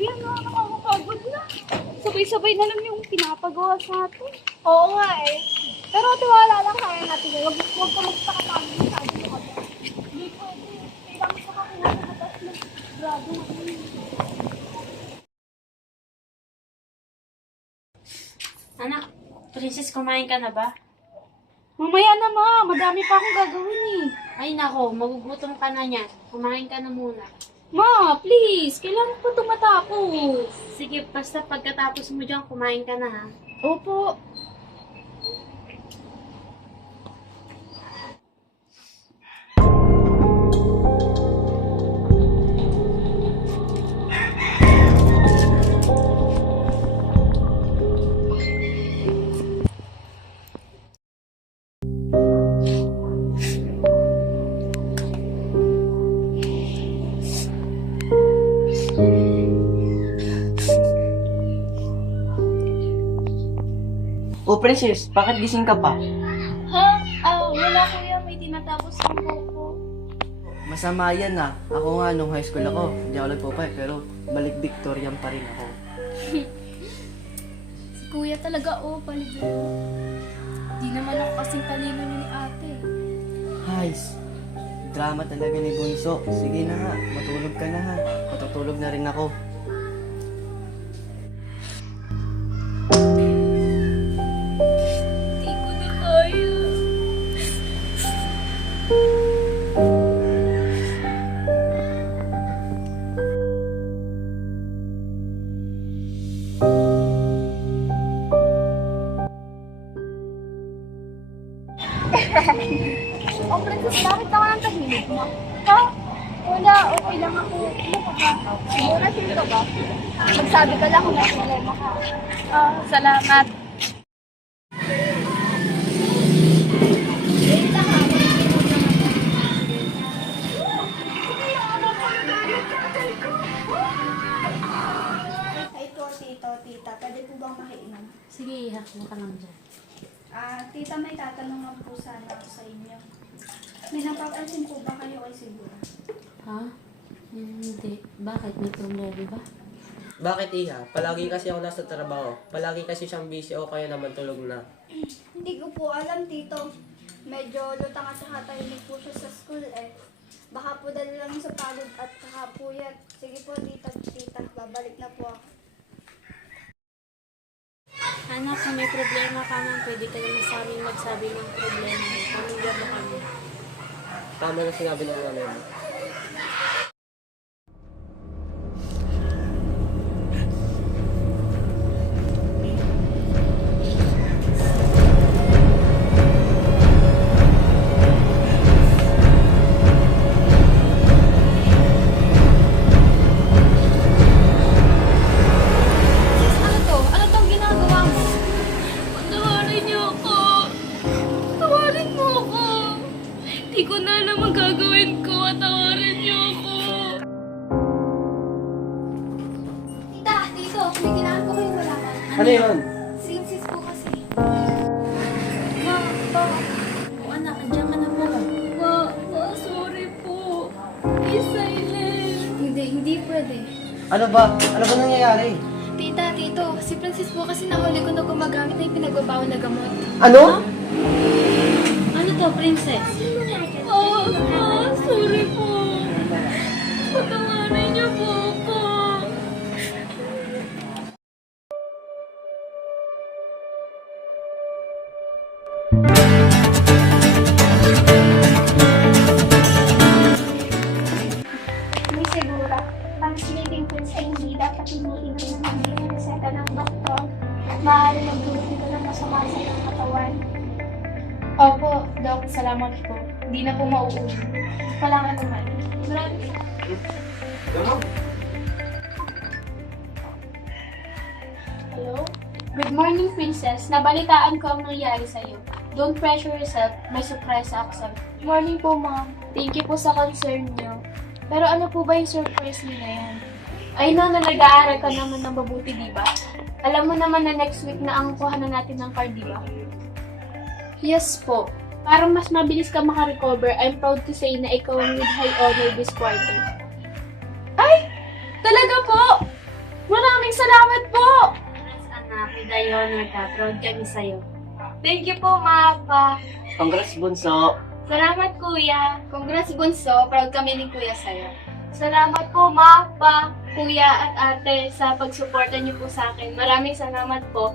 Grabe yan, nakakapagod na. Sabay-sabay na lang yung pinapagawa sa atin. Oo nga eh. Pero tiwala lang kaya natin yun. Huwag ka magpakapagod sa atin. Hindi pwede. Kailangan sa kakuha sa batas na grado na kami. Anak, Princess, kumain ka na ba? Mamaya na ma, madami pa akong gagawin eh. Ay nako, magugutom ka na niyan. Kumain ka na muna. Ma, please, kailangan pa tumatapos. Sige, basta pagkatapos mo dyan, kumain ka na ha. Opo. Oh, Princess, bakit gising ka pa? Ha? Wala kuya, may tinatapos ang po. Masama yan ah. Ako nga, nung high school ako, hindi ako nagpupay, pero balik Victorian pa rin ako. Si kuya talaga, palibero. Di naman ako kasing talino ni ate. Hays, drama talaga ni Bunso. Sige na nga, matulog ka na ha. Matutulog na rin ako. Di ko na kaya. Princess, bakit ka walang tahimik mo? Ha? Wala, okay lang ako. Ano ka ba? Siguro sino ba? Magsabi ka lang kung may problema ka. Salamat. Wait lang ha. Ay po, tita. Pwede po bang makiinom? Sige, ihak mo ka lang dyan. Tita, may tatanong lang po sana ako sa inyo. May napapansin po ba kayo kay Sigura? Ha? Hindi. Bakit? May problema ba? Bakit iha? Palagi kasi ako nasa trabaho. Palagi kasi siyang busy o kaya naman tulog na. Hindi ko po alam, tito. Medyo lutang at saka tahimik po siya sa school eh. Baka po dali lang sa pagod at kakapuyat. Sige po, tita. Babalik na po ako. Anak, kung may problema ka man, pwede ka naman sa amin magsabi ng problema mo. Pamilya mo kami. Tama na sinabi ng nanay mo. Ano tong ginagawa mo? Patawarin niyo ako. Tawarin mo ako. Di ko na alam ang gagawin ko. Tawarin niyo ako. Tita, tito. May kailangan ko kayong malaman. Ano yun? Sis po kasi. Ma, pa. O anak, andyan ka na pala. Sorry po. Be silent. Hindi pwede. Ano ba? Ano ba nangyayari? Tita, tito. Si Princess po kasi nahuli ko na gumagamit na yung pinagbabawal na gamot. Ano? Ano to, Princess? Sorry po. Patawarin niyo po ako. May sigura, ang sleeping pills ay hindi dapat iniinom ng hindi reseta ng doktor. Maaari magdulot nito ng masama sa iyong katawan. Opo, Doc. Salamat po. Hindi na po mauulit. Wala ka naman. Maraming Hello? Good morning, Princess. Nabalitaan ko ang nangyari sa'yo. Don't pressure yourself. May surprise ako sa'yo. Morning po, Ma'am. Thank you po sa concern niyo. Pero ano po ba yung surprise niyo na yan? Ay no, na nag-aaral ka naman ng mabuti, di ba? Alam mo naman na next week na ang kuhanan natin ng card, di ba? Yes po. Para mas mabilis ka makarecover, I'm proud to say na ikaw ang with high honor this quarter. Ay! Talaga po! Maraming salamat po! Congrats anak, with the honor ka. Proud kami sa'yo. Thank you po, Ma, Pa. Congrats, Bunso. Salamat, Kuya. Congrats, Bunso. Proud kami ni Kuya sa'yo. Salamat po, Ma, Pa, Kuya at Ate sa pagsuporta niyo po sa akin. Maraming salamat po.